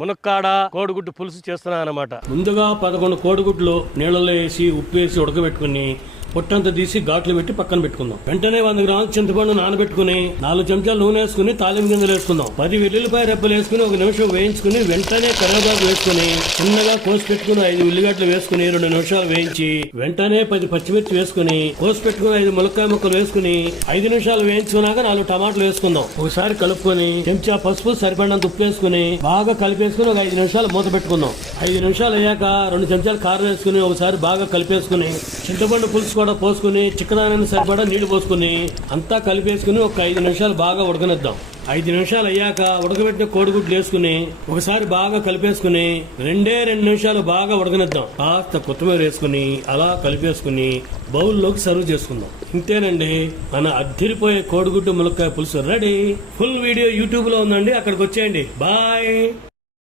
మునక్కాడ కోడిగుడ్డు పులుసు చేస్తున్నా అనమాట. ముందుగా 11 కోడిగుడ్లు నీళ్ళలో వేసి ఉప్పు వేసి ఉడకబెట్టుకుని పొట్టంతా తీసి ఘాట్లు పెట్టి పక్కన పెట్టుకుందాం. వెంటనే 100 గ్రాముల చింతపండు నానబెట్టుకుని 4 చెంచాలు నూనె వేసుకుని తాలింపు గింజలు వేసుకుందాం. 10 వెల్లుల్లిపాయ రెబ్బలు వేసుకుని 1 నిమిషం వేయించుకుని వెంటనే కరివేపాకు వేసుకుని చిన్నగా కోసి పెట్టుకుని 5 ఉల్లిగడ్డలు వేసుకుని 2 నిమిషాలు వేయించి వెంటనే 10 పచ్చిమిర్చి వేసుకుని కోసి పెట్టుకుని 5 ములక్కాయ ముక్కలు వేసుకుని 5 నిమిషాలు వేయించుకున్నాక 4 టమాటాలు వేసుకుందాం. ఒకసారి కలుపుకొని చెంచా పసుపు సరిపడినంత ఉప్పు వేసుకుని బాగా కలిపేసుకుని ఒక 5 నిమిషాలు మూత పెట్టుకుందాం. 5 నిమిషాలు అయ్యాక 2 చెంచాలు కారం వేసుకుని ఒకసారి బాగా కలిపేసుకుని చింతపండు పులుసు కూడా పోసుకుని చిక్కదానాన్ని సరిపడా నీళ్లు పోసుకుని అంతా కలిపేసుకుని ఒక 5 నిమిషాలు బాగా ఉడకనిద్దాం. 5 నిమిషాలు అయ్యాక ఉడకబెట్టిన కోడిగుడ్లు వేసుకుని ఒకసారి బాగా కలిపేసుకుని 2 నిమిషాలు బాగా ఉడకనిద్దాం. కాస్త కొత్తిమీర వేసుకుని అలా కలిపేసుకుని బౌల్లోకి సర్వ్ చేసుకుందాం. ఇంతేనండి, మన అద్దిరిపోయే కోడిగుడ్డు ములక్కాయ పులుసు రెడీ. ఫుల్ వీడియో యూట్యూబ్ లో ఉందండి, అక్కడికి వచ్చేయండి. బాయ్.